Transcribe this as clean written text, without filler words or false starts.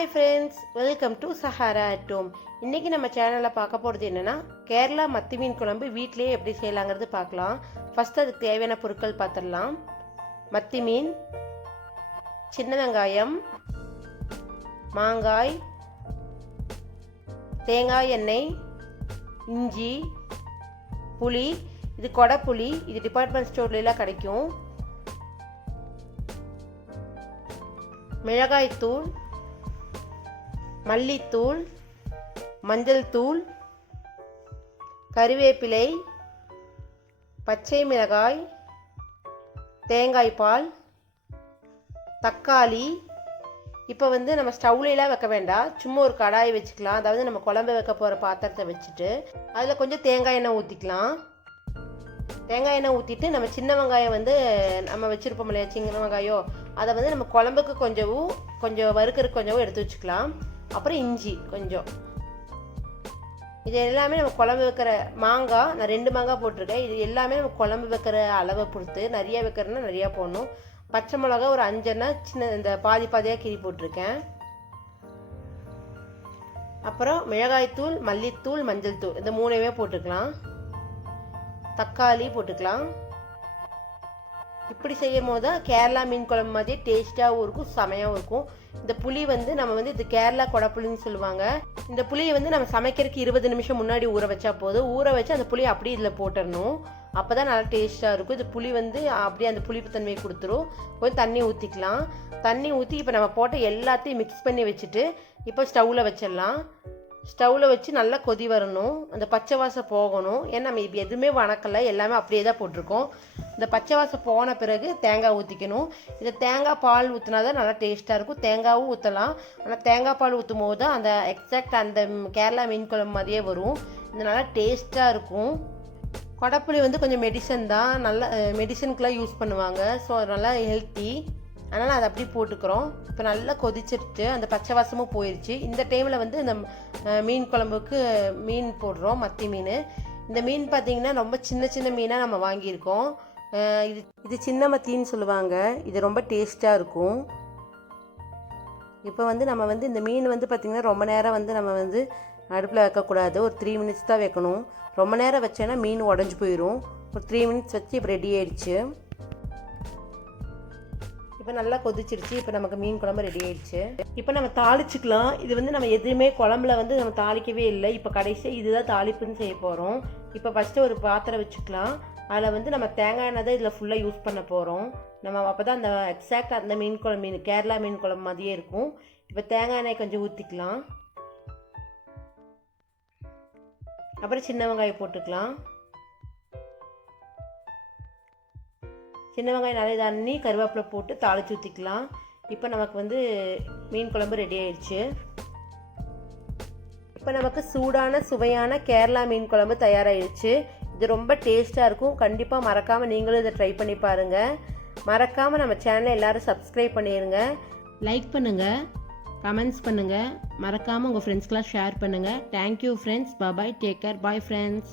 Hi friends, welcome to Sahara at home. இன்றைக்கி நம்ம சேனலில் பார்க்க போகிறது என்னென்னா, கேரளா மத்தி மீன் குழம்பு வீட்டிலேயே எப்படி செய்யலாங்கிறது பார்க்கலாம். ஃபஸ்ட்டு அதுக்கு தேவையான பொருட்கள் பார்த்துடலாம். மத்தி மீன், சின்ன வெங்காயம், மாங்காய், தேங்காய் எண்ணெய், இஞ்சி, புளி. இது கொடை புளி, இது டிபார்ட்மெண்ட் ஸ்டோர்லாம் கிடைக்கும். மிளகாய்த்தூள், மல்லித்தூள், மஞ்சள் தூள், கறிவேப்பிலை, பச்சை மிளகாய், தேங்காய் பால், தக்காளி. இப்போ நம்ம ஸ்டவ்லாம் வைக்க வேண்டாம், சும்மா ஒரு கடாய் வச்சுக்கலாம். அதாவது நம்ம குழம்பு வைக்க போகிற பாத்திரத்தை வச்சுட்டு அதில் கொஞ்சம் தேங்காய் எண்ணெய் ஊற்றிக்கலாம். தேங்காய் எண்ணெய் ஊற்றிட்டு நம்ம சின்ன வெங்காயம் நம்ம வச்சுருப்போம் இல்லையா, சின்ன வெங்காயம், அதை நம்ம குழம்புக்கு கொஞ்சம் வறுக்கிறதுக்கு கொஞ்சம் எடுத்து வச்சுக்கலாம். அப்புறம் இஞ்சி கொஞ்சம். இது எல்லாமே நம்ம குழம்பு வைக்கிற மாங்காய், நான் 2 மாங்காய் போட்டிருக்கேன். இது எல்லாமே நம்ம குழம்பு வைக்கிற அளவை பொறுத்து, நிறையா வைக்கிறதுனா நிறையா போடணும். பச்சை மிளகா ஒரு 5 சின்ன இந்த பாதியாக கீறி போட்டிருக்கேன். அப்புறம் மிளகாய்த்தூள், மல்லித்தூள், மஞ்சள் தூள், இந்த 3 போட்டுக்கலாம். தக்காளி போட்டுக்கலாம். இப்படி செய்யும் போது தான் கேரளா மீன் குழம்பு மாதிரி டேஸ்ட்டாகவும் இருக்கும், செமையாகவும் இருக்கும். இந்த புளி நம்ம இது கேரளா கொடைப்புளின்னு சொல்லுவாங்க. இந்த புளியை நம்ம சமைக்கிறதுக்கு 20 நிமிஷம் முன்னாடி ஊற வச்சா போதும். ஊற வச்சு அந்த புளியை அப்படியே இதில் போட்டுடணும். அப்போ தான் நல்லா டேஸ்ட்டாக இருக்கும். இது புளி அப்படியே அந்த புளிப்பு தன்மையை கொடுத்துரும். கொஞ்சம் தண்ணி ஊற்றிக்கலாம். தண்ணி ஊற்றி இப்போ நம்ம போட்ட எல்லாத்தையும் மிக்ஸ் பண்ணி வச்சுட்டு இப்போ ஸ்டவ்வில் வச்சிடலாம். ஸ்டவ்வில் வச்சு நல்லா கொதி வரணும், அந்த பச்சை வாசம் போகணும். ஏன்னா நம்ம இப்போ எதுவுமே வணக்கலை, எல்லாமே அப்படியே தான் போட்டிருக்கோம். இந்த பச்சை வாசம் போன பிறகு தேங்காய் ஊற்றிக்கணும். இந்த தேங்காய் பால் ஊற்றினா தான் நல்லா டேஸ்ட்டாக இருக்கும். தேங்காயும் ஊற்றலாம், ஆனால் தேங்காய் பால் ஊற்றும் போது தான் அந்த எக்ஸாக்ட் அந்த கேரளா மீன் குழம்பு மாதிரியே வரும். இது நல்லா டேஸ்ட்டாக இருக்கும். கொடைப்புளி கொஞ்சம் மெடிசன் தான், நல்லா மெடிசனுக்கெலாம் யூஸ் பண்ணுவாங்க. ஸோ அது நல்லா ஹெல்த்தி, அதனால் அதை அப்படி போட்டுக்கிறோம். இப்போ நல்லா கொதிச்சிருச்சு, அந்த பச்சை வாசமும் போயிடுச்சு. இந்த டைமில் இந்த மீன் குழம்புக்கு மீன் போடுறோம், மத்தி மீன். இந்த மீன் பார்த்திங்கன்னா ரொம்ப சின்ன சின்ன மீனாக நம்ம வாங்கியிருக்கோம். இது சின்ன மத்தின்னு சொல்லுவாங்க. இது ரொம்ப டேஸ்ட்டாக இருக்கும். இப்போ நம்ம இந்த மீன் பார்த்திங்கன்னா ரொம்ப நேரம் நம்ம அடுப்பில் வைக்கக்கூடாது. ஒரு 3 மினிட்ஸ் தான் வைக்கணும். ரொம்ப நேரம் வச்சேன்னா மீன் உடஞ்சி போயிடும். ஒரு 3 மினிட்ஸ் வச்சு இப்போ ரெடி ஆயிடுச்சு. இப்போ நல்லா கொதிச்சிருச்சு. இப்போ நமக்கு மீன் குழம்பு ரெடி ஆயிடுச்சு. இப்போ நம்ம தாளிச்சுக்கலாம். இது நம்ம எதுவுமே குழம்புல நம்ம தாளிக்கவே இல்லை. இப்போ கடைசியாக இதுதான் தாளிப்புன்னு செய்ய போகிறோம். இப்போ ஃபஸ்ட்டு ஒரு பாத்திரம் வச்சுக்கலாம். அதில் நம்ம தேங்காய் எண்ணெய் தான் இதில் ஃபுல்லாக யூஸ் பண்ண போகிறோம். நம்ம அப்போ தான் அந்த எக்ஸாக்ட் அந்த மீன் கேரளா மீன் குழம்பு மாதிரியே இருக்கும். இப்போ தேங்காய் எண்ணெய் கொஞ்சம் ஊற்றிக்கலாம். அப்புறம் சின்ன வெங்காயம் போட்டுக்கலாம். சின்ன வெங்காயம் நல்லா தண்ணி கருவேப்பிலை போட்டு தாளித்து ஊற்றிக்கலாம். இப்போ நமக்கு மீன் குழம்பு ரெடி ஆயிடுச்சு. இப்போ நமக்கு சூடான சுவையான கேரளா மீன் குழம்பு தயாராகிடுச்சு. இது ரொம்ப டேஸ்ட்டாக இருக்கும். கண்டிப்பாக மறக்காமல் நீங்களும் இதை ட்ரை பண்ணி பாருங்கள். மறக்காமல் நம்ம சேனலை எல்லோரும் சப்ஸ்கிரைப் பண்ணிடுங்க. லைக் பண்ணுங்கள், கமெண்ட்ஸ் பண்ணுங்கள், மறக்காமல் உங்கள் ஃப்ரெண்ட்ஸ்க்கெலாம் ஷேர் பண்ணுங்கள். Thank you friends. Bye, take care, bye friends.